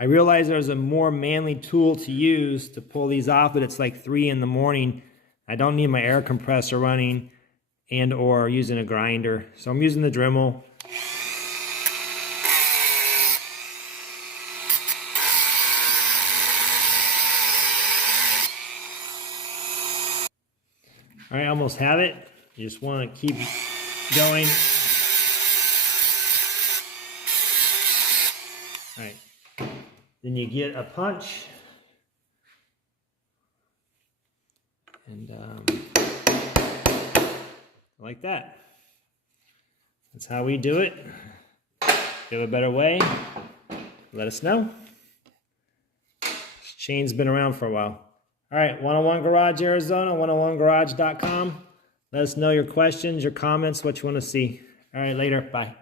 I realized there's a more manly tool to use to pull these off, but it's like 3 in the morning. I don't need my air compressor running and or using a grinder. So I'm using the Dremel. All right, almost have it. You just want to keep going. All right, then you get a punch. And like that. That's how we do it. If you have a better way, let us know. This chain's been around for a while. All right, 101 Garage Arizona, 101garage.com. Let us know your questions, your comments, what you want to see. All right, later. Bye.